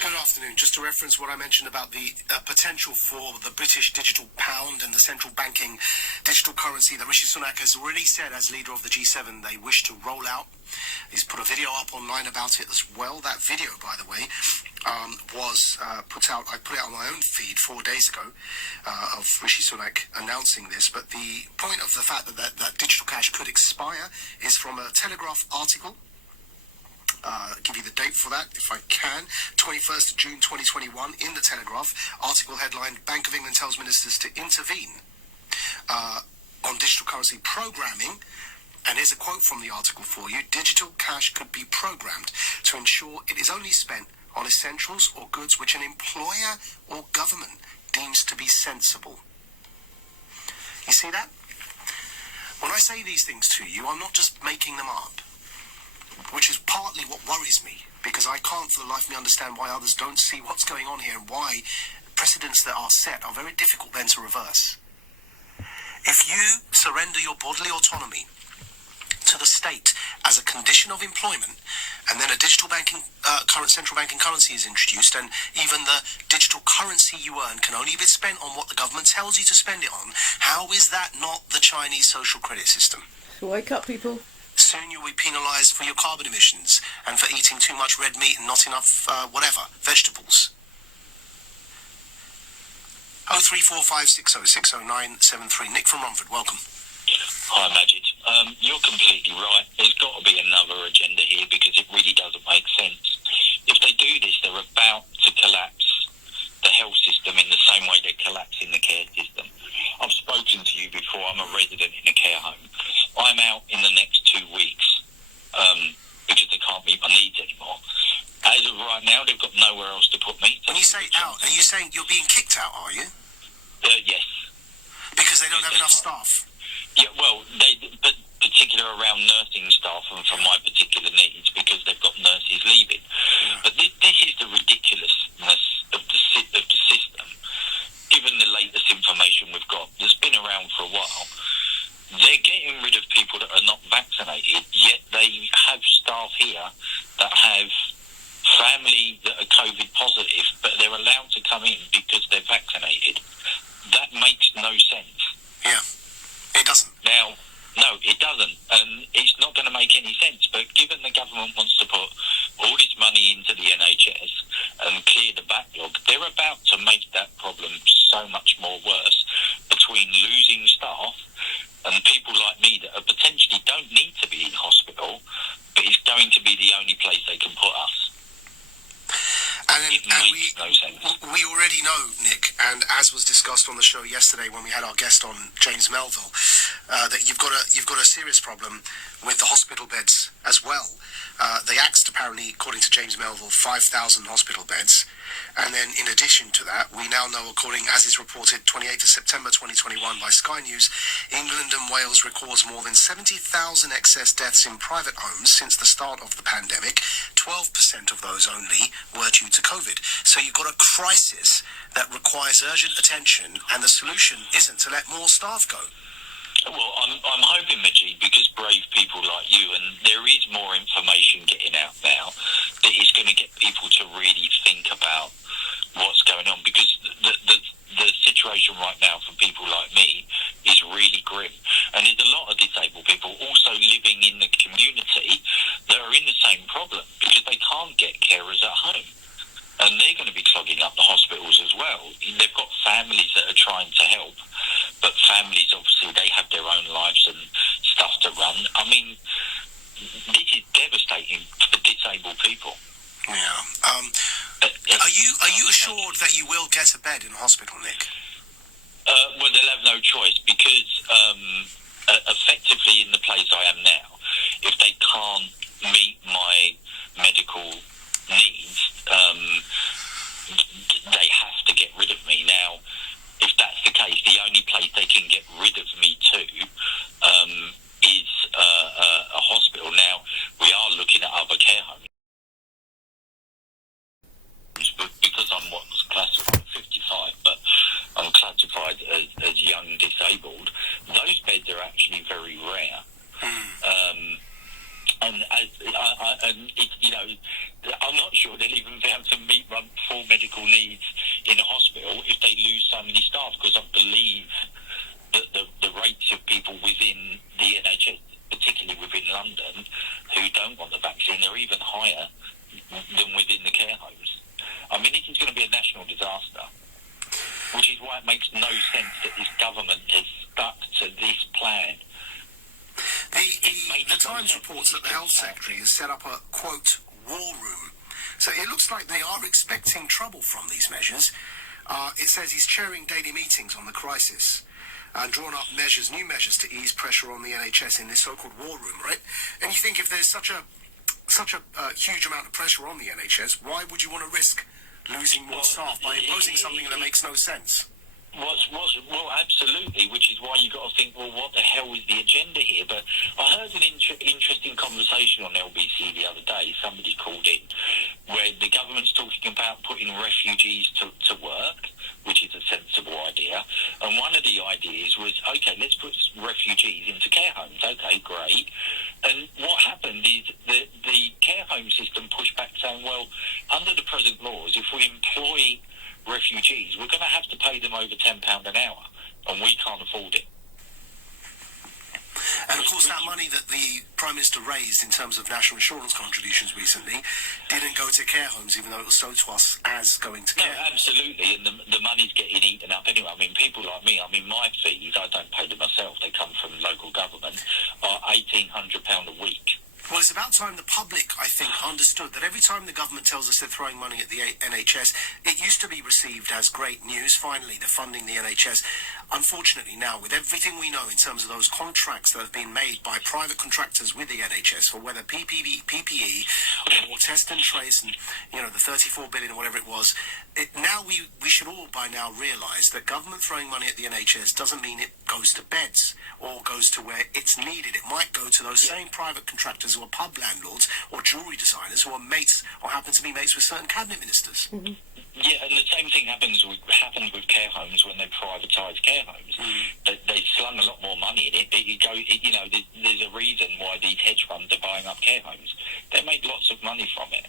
Good afternoon. Just to reference what I mentioned about the potential for the British digital pound and the central banking digital currency that Rishi Sunak has already said as leader of the G7 they wish to roll out. He's put a video up online about it as well. That video, by the way, was put out. I put it on my own feed 4 days ago of Rishi Sunak announcing this. But the point of the fact that digital cash could expire is from a Telegraph article. Give you the date for that, if I can. 21st of June 2021 in the Telegraph. Article headlined, Bank of England tells ministers to intervene on digital currency programming. And here's a quote from the article for you. Digital cash could be programmed to ensure it is only spent on essentials or goods which an employer or government deems to be sensible. You see that? When I say these things to you, I'm not just making them up, which is partly what worries me, because I can't for the life of me understand why others don't see what's going on here and why precedents that are set are very difficult then to reverse. If you surrender your bodily autonomy to the state as a condition of employment, and then a digital banking, central banking currency is introduced, and even the digital currency you earn can only be spent on what the government tells you to spend it on, how is that not the Chinese social credit system? Wake up, people. Soon you'll be penalised for your carbon emissions and for eating too much red meat and not enough, vegetables. 03456060973. Nick from Romford, welcome. Hi, Maajid. You're completely right. There's got to be another agenda here because it really doesn't make sense. If they do this, they're about to collapse the health system in the same way they're collapsing the care system. I've spoken to you before. I'm a resident in a care home. I'm out in the next 2 weeks because they can't meet my needs anymore. As of right now, they've got nowhere else to put me. When you say out, are you saying you're being kicked out, are you? Yes. Because they don't have enough staff? Yeah, well, but particular around nursing staff and for my particular needs because they've got nurses leaving. Yeah. But this is the ridiculousness of the system. Given the latest information we've got, that's been around for a while, they're getting rid of people that are not vaccinated, yet they have staff here that have family that are COVID positive, but they're allowed to come in because they're vaccinated. That makes no sense. Yeah, it doesn't. Now, no, it doesn't, and it's not going to make any sense, but given the government wants to put all this money into the NHS and clear the backlog, they're about to make that problem so much more worse between losing staff and people like me that are potentially don't need to be in hospital, but it's going to be the only place they can put us. We already know, Nick, and as was discussed on the show yesterday when we had our guest on, James Melville, that you've got a serious problem with the hospital beds as well. They axed, apparently, according to James Melville, 5,000 hospital beds. And then in addition to that, we now know, according, as is reported, 28th of September 2021 by Sky News, England and Wales records more than 70,000 excess deaths in private homes since the start of the pandemic. 12% of those only were due to COVID. So you've got a crisis that requires urgent attention, and the solution isn't to let more staff go. Well, I'm hoping, Maajid, because brave people like you, and there is more information getting out now, that it's going to get people to really think about what's going on, because the situation right now for people like me is really grim. And there's a lot of disabled people also living in the community that are in the same problem because they can't get carers at home. And they're going to be clogging up the hospitals as well. They've got families that are trying to help, but families, obviously, they have their own lives and stuff to run. I mean, this is devastating for disabled people. Yeah. Are you assured that you will get a bed in a hospital, Nick? Well, they'll have no choice because effectively in the place I am now, if they can't meet my medical needs, they have to get rid of me. Now, if that's the case, the only place they can get rid of me to is a hospital. Now, we are looking at other care homes, but because I'm what's classified 55, but I'm classified as young disabled, those beds are actually very rare. And I'm not sure they'll even be able to meet my medical needs in a hospital if they lose so many staff, because I believe that the rates of people within the NHS, particularly within London, who don't want the vaccine, are even higher than within the care homes. I mean, this is going to be a national disaster, which is why it makes no sense that this government has stuck to this plan. The Times reports that the Health Secretary has set up a, quote, war room. So it looks like they are expecting trouble from these measures. It says he's chairing daily meetings on the crisis and drawn up new measures to ease pressure on the NHS in this so-called war room, right? And you think if there's such a huge amount of pressure on the NHS, why would you want to risk losing more staff by imposing something that makes no sense? Well, absolutely, which is why you've got to think, well, what the hell is the agenda here? But I heard an interesting conversation on LBC the other day. Somebody called in where the government's talking about putting refugees to work, which is a sensible idea. And one of the ideas was, okay, let's put refugees into care homes. Okay, great. And what happened is that the care home system pushed back saying, well, under the present laws, if we employ refugees, we're going to have to pay them over £10 an hour, and we can't afford it. And of course that money that the Prime Minister raised in terms of national insurance contributions recently didn't go to care homes, even though it was sold to us as going to care homes. Absolutely, and the money's getting eaten up anyway. I mean, people like me, my fees, I don't pay them myself, they come from local government, are £1,800 a week. Well, it's about time the public, I think, understood that every time the government tells us they're throwing money at the NHS, it used to be received as great news. Finally, they're funding the NHS. Unfortunately, now, with everything we know in terms of those contracts that have been made by private contractors with the NHS for whether PPE or test and trace and, the 34 billion or whatever it was, now we should all by now realise that government throwing money at the NHS doesn't mean it goes to beds or goes to where it's needed. It might go to those same private contractors who are pub landlords or jewellery designers who are mates or happen to be mates with certain cabinet ministers. Mm-hmm. Yeah, and the same thing happens with care homes when they privatise care homes. They slung a lot more money in it. There's a reason why these hedge funds are buying up care homes. They make lots of money from it.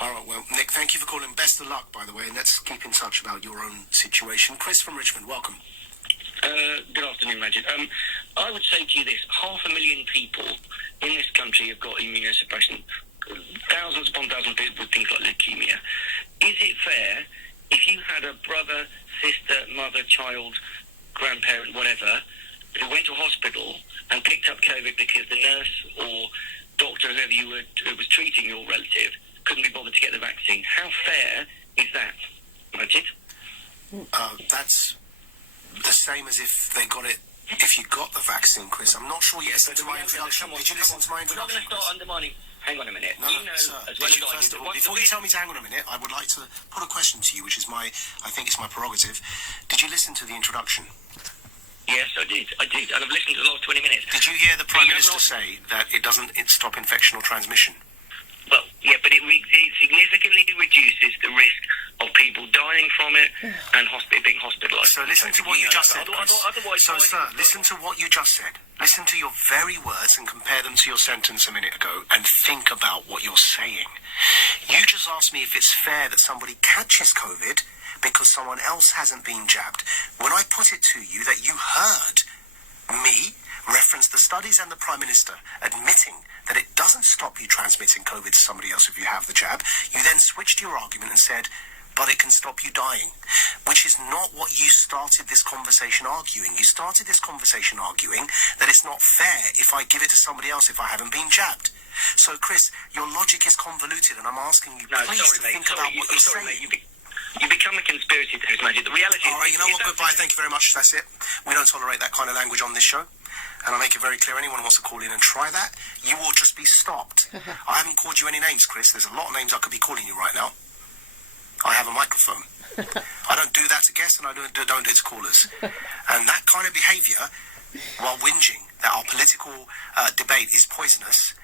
All right, well, Nick, thank you for calling. Best of luck, by the way, and let's keep in touch about your own situation. Chris from Richmond, welcome. Good afternoon, Maajid. I would say to you this: 500,000 people in this country have got immunosuppression. Thousands upon thousands of people with things like leukemia. Is it fair if you had a brother, sister, mother, child, grandparent, whatever, who went to hospital and picked up COVID because the nurse or doctor, whoever who was treating your relative, couldn't be bothered to get the vaccine? How fair is that, Maajid? That's the same as if they got it. If you got the vaccine, Chris, I'm not sure you listened to my introduction. Did you listen to my introduction? We're not going to start undermining. Hang on a minute. No, sir. First of all, before you tell me to hang on a minute, I would like to put a question to you, which is I think it's my prerogative. Did you listen to the introduction? Yes, I did, and I've listened to the last 20 minutes. Did you hear the Prime Minister say that it doesn't stop infection or transmission? Well, yeah, but it significantly reduces the risk of people dying from it and being hospitalised. So listen to what you just said, Chris. So, sir, listen to what you just said. Listen to your very words and compare them to your sentence a minute ago and think about what you're saying. You just asked me if it's fair that somebody catches COVID because someone else hasn't been jabbed. When I put it to you that you heard me reference the studies and the Prime Minister admitting that it doesn't stop you transmitting COVID to somebody else if you have the jab, you then switched your argument and said, but it can stop you dying, which is not what you started this conversation arguing. You started this conversation arguing that it's not fair if I give it to somebody else if I haven't been jabbed. So, Chris, your logic is convoluted, and I'm asking you please to think about what you're saying. You become a conspiracy theorist, Maajid. The reality is... All right, you know what, goodbye, thank you very much, that's it. We don't tolerate that kind of language on this show. And I'll make it very clear, anyone who wants to call in and try that, you will just be stopped. I haven't called you any names, Chris. There's a lot of names I could be calling you right now. I have a microphone. I don't do that to guests, and I don't do it to callers. And that kind of behaviour, while whinging that our political debate is poisonous,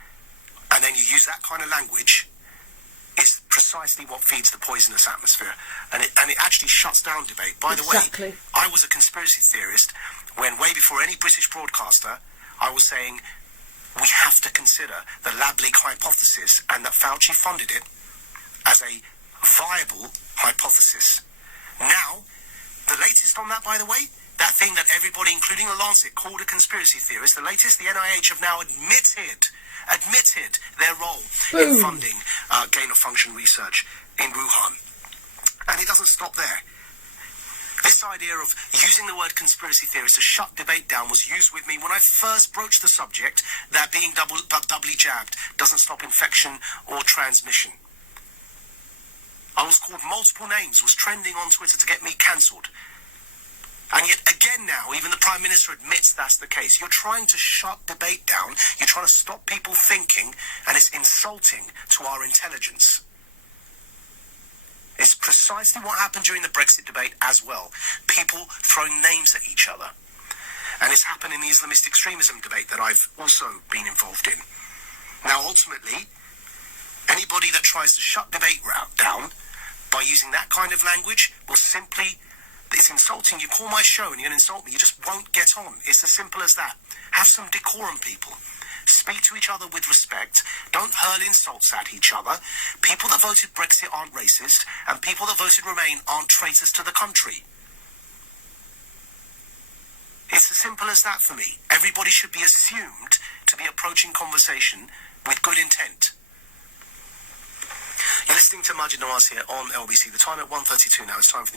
and then you use that kind of language, is precisely what feeds the poisonous atmosphere. And it actually shuts down debate. By the way, I was a conspiracy theorist when, way before any British broadcaster, I was saying we have to consider the lab leak hypothesis and that Fauci funded it as a viable hypothesis. Now, the latest on that, by the way, that thing that everybody, including the Lancet, called a conspiracy theorist, the latest, the NIH have now admitted their role in funding gain-of-function research in Wuhan. And it doesn't stop there. This idea of using the word conspiracy theorist to shut debate down was used with me when I first broached the subject that being doubly jabbed doesn't stop infection or transmission. I was called multiple names, was trending on Twitter to get me cancelled. And yet again now, even the Prime Minister admits that's the case. You're trying to shut debate down, you're trying to stop people thinking, and it's insulting to our intelligence. It's precisely what happened during the Brexit debate as well. People throwing names at each other. And it's happened in the Islamist extremism debate that I've also been involved in. Now, ultimately, anybody that tries to shut debate down by using that kind of language will simply... It's insulting. You call my show and you're going to insult me. You just won't get on. It's as simple as that. Have some decorum, people. Speak to each other with respect. Don't hurl insults at each other. People that voted Brexit aren't racist, and people that voted Remain aren't traitors to the country. It's as simple as that for me. Everybody should be assumed to be approaching conversation with good intent. You're listening to Maajid Nawaz here on LBC. The time at 1:32 now. It's time for the